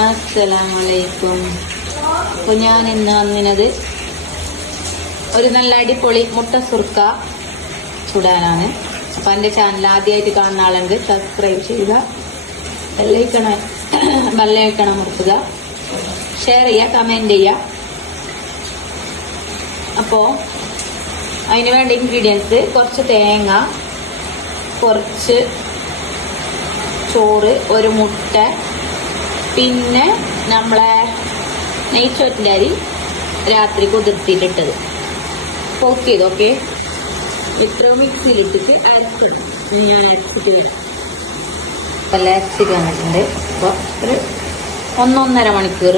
അസ്സലാമലൈക്കും. അപ്പോൾ ഞാൻ ഇന്ന് വന്നത് ഒരു നല്ല അടിപൊളി മുട്ട സുർക്ക ചുടാനാണ്. അപ്പം എൻ്റെ ചാനൽ ആദ്യമായിട്ട് കാണുന്ന ആളുണ്ട്, സബ്സ്ക്രൈബ് ചെയ്യുക, ബെല്ലൈക്കണം മുറുക്കുക, ഷെയർ ചെയ്യുക, കമൻറ്റ് ചെയ്യുക. അപ്പോൾ അതിന് വേണ്ട ഇൻഗ്രീഡിയൻസ്: കുറച്ച് തേങ്ങ, കുറച്ച് ചോറ്, ഒരു മുട്ട, പിന്നെ നമ്മളെ നെയ്ച്ചോറ്റിൻ്റെ അരി രാത്രി കുതിർത്തിയിട്ടിട്ടത്. പോക്കിയത് ഓക്കെ. ഇത്ര മിക്സിയിലിട്ടിട്ട് അരച്ചിടും. ഞാൻ അരച്ചിട്ട് വരാം. അപ്പം എല്ലാം അരച്ചിട്ട് വന്നിട്ടുണ്ട്. അപ്പോൾ ഒരു 1-1.5 മണിക്കൂർ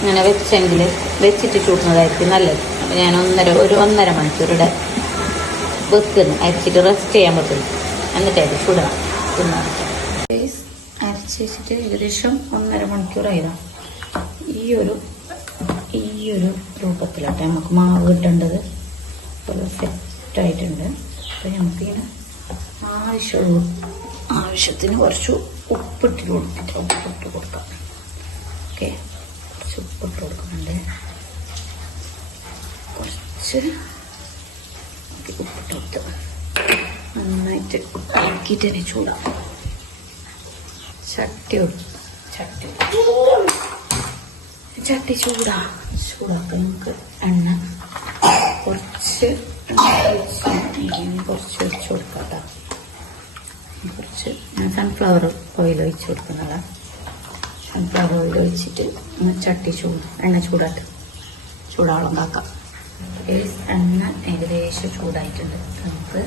ഇങ്ങനെ വെച്ചിട്ട് ചൂടുന്നതായിരിക്കും നല്ലത്. അപ്പം ഞാൻ 1.5 മണിക്കൂറുടെ വെക്കുന്നു. അരച്ചിട്ട് റെസ്റ്റ് ചെയ്യാൻ പറ്റുന്നു. എന്നിട്ടായിട്ട് ചൂടാം തിന്നാം. അരച്ച് വെച്ചിട്ട് ഏകദേശം 1.5 മണിക്കൂറായതാണ്. ഈ ഒരു രൂപത്തിലാട്ടെ നമുക്ക് മാവ് കിട്ടേണ്ടത്. അപ്പോൾ സെറ്റായിട്ടുണ്ട്. അപ്പോൾ നമുക്കിങ്ങനെ ആവശ്യത്തിന് കുറച്ച് ഉപ്പിട്ട് കൊടുക്കാം. ഓക്കെ, കുറച്ച് ഉപ്പിട്ട് കൊടുക്കുന്നുണ്ട്. കുറച്ച് ഉപ്പിട്ട് കൊടുത്ത് നന്നായിട്ട് ഇളക്കിയിട്ട് തന്നെ ചൂടാം. ചട്ടി ചൂടാക്കാം. നമുക്ക് എണ്ണ കുറച്ച് ഒഴിച്ച് കൊടുക്കാം. കുറച്ച് ഞാൻ സൺഫ്ലവർ ഓയിൽ ഒഴിച്ച് കൊടുക്കുന്നതാണ്. സൺഫ്ലവർ ഓയിൽ ഒഴിച്ചിട്ട് ചട്ടി എണ്ണ ചൂടാവളം കാക്കാം. എണ്ണ ഏകദേശം ചൂടായിട്ടുണ്ട്. നമുക്ക്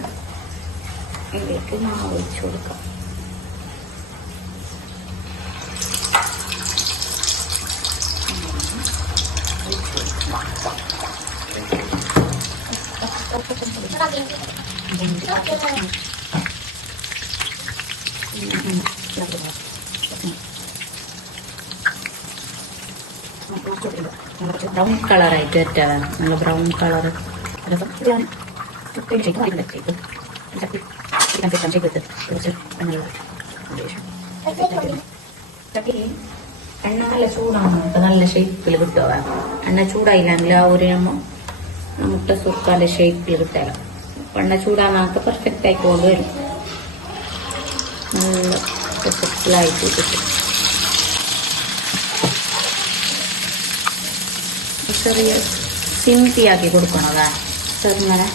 ഇതിലേക്ക് മാവ് ഒഴിച്ച് കൊടുക്കാം. ബ്രൗൺ കളറായിട്ട് വരട്ടാണ്. നല്ല ബ്രൗൺ കളർ എണ്ണ നല്ല ചൂടാണ്. നമുക്ക് നല്ല ഷേപ്പിൽ കിട്ടുക. എണ്ണ ചൂടായില്ലെങ്കിൽ ആ ഒരു മുട്ട സുർക്കാന്റെ ഷേപ്പിൽ കിട്ടാലോ. എണ്ണ ചൂടാകുന്ന പെർഫെക്റ്റ് ആയി കൊണ്ടുവരും. നല്ല പെർഫെക്റ്റിലായിട്ട് കിട്ടും. ചെറിയ സിമ്പിയാക്കി കൊടുക്കണതാ. ചെറുങ്ങനെ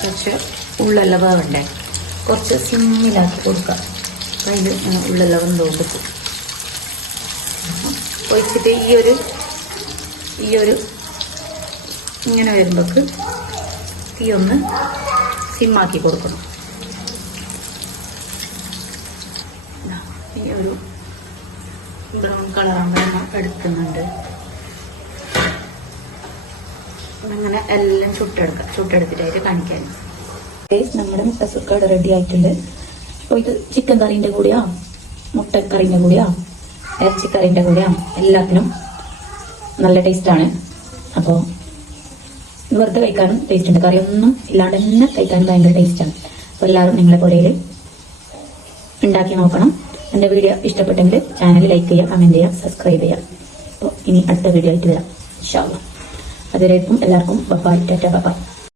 കുറച്ച് ഉള്ളെല്ലാം വേവണ്ടേ, കുറച്ച് സിമ്മിലാക്കി കൊടുക്കാം. അതിൽ ഉള്ളെല്ലാം വെന്തുകൊണ്ടിരിക്കും. ഒഴിച്ചിട്ട് ഈ ഒരു ഇങ്ങനെ വരുമ്പോൾക്ക് തീ ഒന്ന് സിമ്മാക്കി കൊടുക്കണം. ഈ ഒരു ബ്രൗൺ കളറാകുമ്പോൾ എടുക്കുന്നുണ്ട്. അങ്ങനെ എല്ലാം ചുട്ടെടുത്തിട്ടായിട്ട് കാണിക്കാൻ. നമ്മുടെ മുട്ട സുർക്ക റെഡി ആയിട്ടുണ്ട്. അപ്പോൾ ഇത് ചിക്കൻ കറീൻ്റെ കൂടെയാ, മുട്ടക്കറീൻ്റെ കൂടെയാ, ഇറച്ചിക്കറീൻ്റെ കൂടെയാ, എല്ലാത്തിനും നല്ല ടേസ്റ്റാണ്. അപ്പോൾ വെറുതെ കഴിക്കാനും ടേസ്റ്റ് ഉണ്ട്. കറിയൊന്നും ഇല്ലാണ്ട് തന്നെ കഴിക്കാനും ഭയങ്കര ടേസ്റ്റാണ്. അപ്പോൾ എല്ലാവരും നിങ്ങളെ പുരയിൽ ഉണ്ടാക്കി നോക്കണം. എൻ്റെ വീഡിയോ ഇഷ്ടപ്പെട്ടെങ്കിൽ ചാനൽ ലൈക്ക് ചെയ്യുക, കമൻറ്റ് ചെയ്യുക, സബ്സ്ക്രൈബ് ചെയ്യുക. അപ്പോൾ ഇനി അടുത്ത വീഡിയോ ആയിട്ട് വരാം ഇൻഷാ അല്ലാഹ്. അതുവരേക്കും എല്ലാവർക്കും ബൈ, ടാറ്റാ, ബൈ.